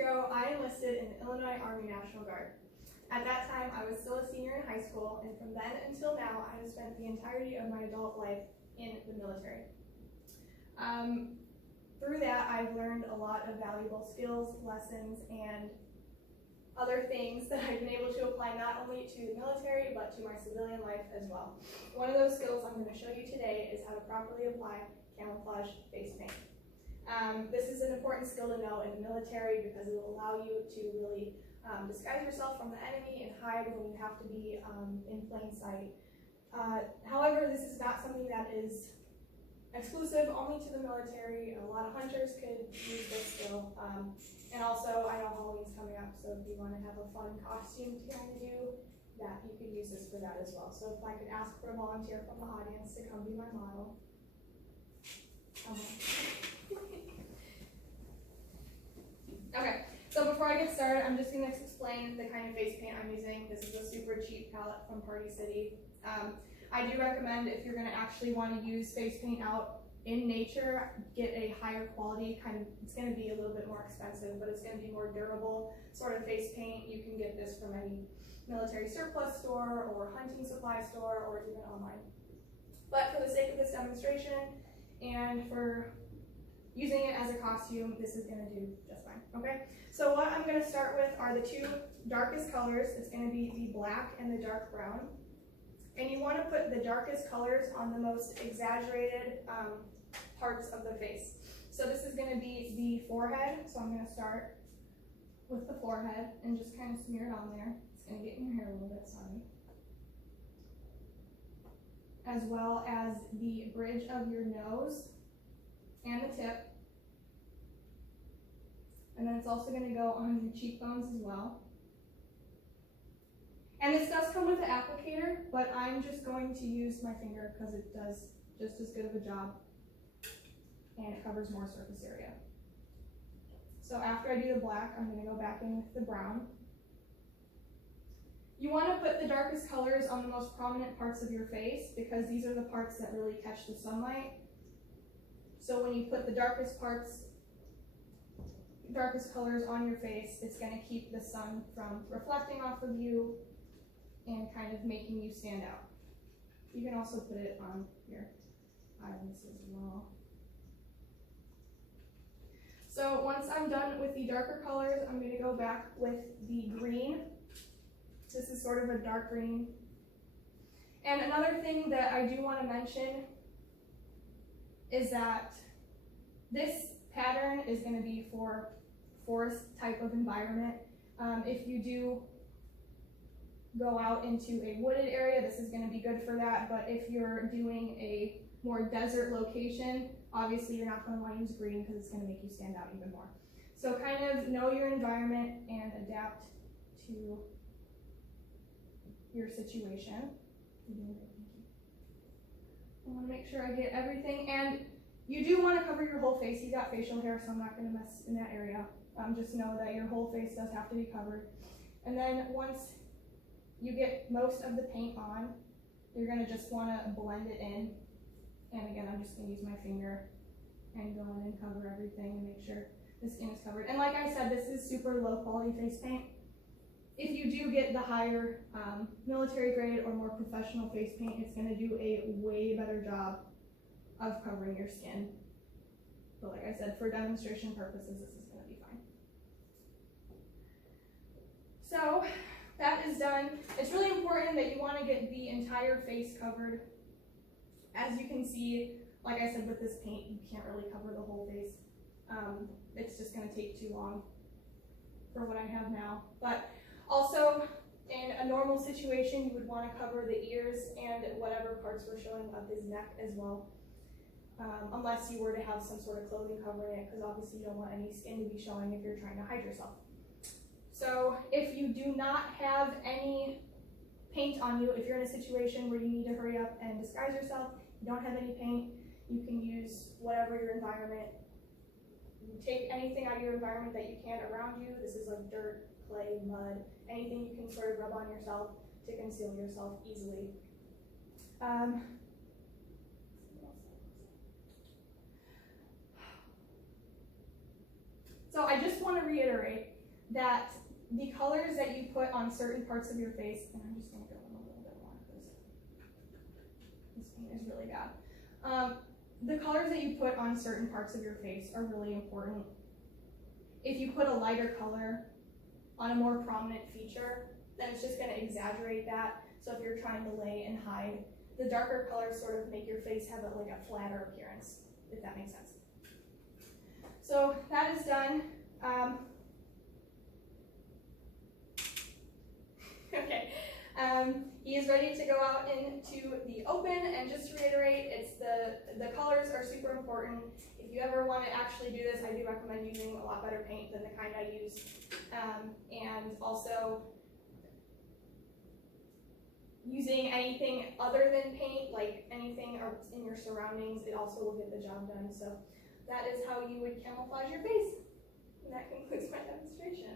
ago, I enlisted in the Illinois Army National Guard. At that time, I was still a senior in high school, and from then until now, I have spent the entirety of my adult life in the military. Through that, I've learned a lot of valuable skills, lessons, and other things that I've been able to apply not only to the military, but to my civilian life as well. One of those skills I'm going to show you today is how to properly apply camouflage face paint. This is an important skill to know in the military because it will allow you to really disguise yourself from the enemy and hide when you have to be in plain sight. However, this is not something that is exclusive only to the military. A lot of hunters could use this skill. And also, I know Halloween's coming up, so if you want to have a fun costume to kind of do, that you could use this for that as well. So if I could ask for a volunteer from the audience to come be my model. Okay, so before I get started, I'm just going to explain the kind of face paint I'm using. This is a super cheap palette from Party City. I do recommend if you're going to actually want to use face paint out in nature, get a higher quality it's going to be a little bit more expensive, but it's going to be more durable sort of face paint. You can get this from any military surplus store or hunting supply store or even online. But for the sake of this demonstration and for using it as a costume, this is going to do just fine, okay? So what I'm going to start with are the two darkest colors. It's going to be the black and the dark brown. And you want to put the darkest colors on the most exaggerated parts of the face. So this is going to be the forehead. So I'm going to start with the forehead and just kind of smear it on there. It's going to get in your hair a little bit, sorry. As well as the bridge of your nose and the tip. And then it's also going to go on your cheekbones as well. And this does come with an applicator, but I'm just going to use my finger because it does just as good of a job and it covers more surface area. So after I do the black, I'm going to go back in with the brown. You want to put the darkest colors on the most prominent parts of your face because these are the parts that really catch the sunlight. So when you put the darkest colors on your face, it's going to keep the sun from reflecting off of you and kind of making you stand out. You can also put it on your eyelids as well. So once I'm done with the darker colors, I'm going to go back with the green. This is sort of a dark green. And another thing that I do want to mention is that this pattern is going to be for forest type of environment. If you do go out into a wooded area, this is going to be good for that, but if you're doing a more desert location, obviously you're not going to want to use green because it's going to make you stand out even more. So kind of know your environment and adapt to your situation. I want to make sure I get everything, and you do want to cover your whole face. You got facial hair, so I'm not going to mess in that area. Just know that your whole face does have to be covered. And then once you get most of the paint on, you're going to just want to blend it in. And again, I'm just going to use my finger and go in and cover everything and make sure the skin is covered. And like I said, this is super low quality face paint. If you do get the higher military grade or more professional face paint, it's going to do a way better job of covering your skin. But like I said, for demonstration purposes, this is going to be fine. So that is done. It's really important that you want to get the entire face covered. As you can see, like I said, with this paint, you can't really cover the whole face. It's just going to take too long for what I have now. But also, in a normal situation, you would want to cover the ears and whatever parts were showing of his neck as well. Unless you were to have some sort of clothing covering it, because obviously you don't want any skin to be showing if you're trying to hide yourself. So if you do not have any paint on you, if you're in a situation where you need to hurry up and disguise yourself, you don't have any paint, you can use whatever your environment. You take anything out of your environment that you can around you. This is like dirt, clay, mud, anything you can sort of rub on yourself to conceal yourself easily. So I just want to reiterate that the colors that you put on certain parts of your face, and I'm just going to go in a little bit more because this paint is really bad. The colors that you put on certain parts of your face are really important. If you put a lighter color on a more prominent feature, then it's just going to exaggerate that. So if you're trying to lay and hide, the darker colors sort of make your face have like a flatter appearance, if that makes sense. So that is done. Okay, he is ready to go out into the open, and just to reiterate, it's the colors are super important. If you ever want to actually do this, I do recommend using a lot better paint than the kind I use, and also using anything other than paint, like anything in your surroundings, it also will get the job done. So that is how you would camouflage your face, and that concludes my demonstration.